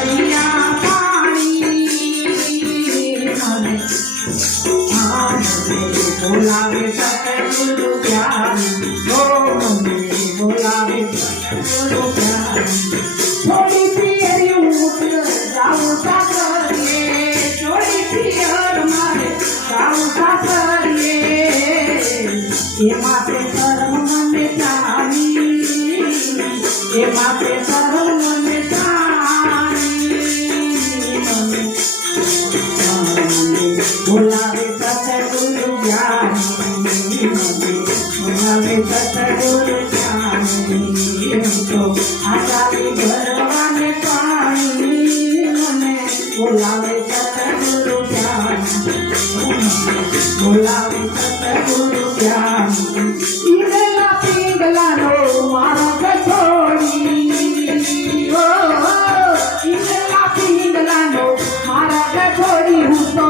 દરિયા પાણી બોલાવે સતગુરુ પ્યારી મને બોલાવે સતગુરુ પ્યારી થોડી પિયરી ઊંટ જાઉં સાસરીએ થોડી પિયર મારે જાઉં સાસરીએ એ માટે શરમ મને જાણી એ માટે શરમ મને જાણી મને બોલાવે સતગુરુ જ્ઞાની બોલાવે સતગુરુ જ્ઞાની તો આચારી ભરવાને પાણી મને બોલાવે સતગુરુ જ્ઞાની બોલાવે સતગુરુ જ્ઞાની ઈંગલા પિંગલાનો મારો કઠોળી ઈંગલા પિંગલાનો મારા કઠોળી હું તો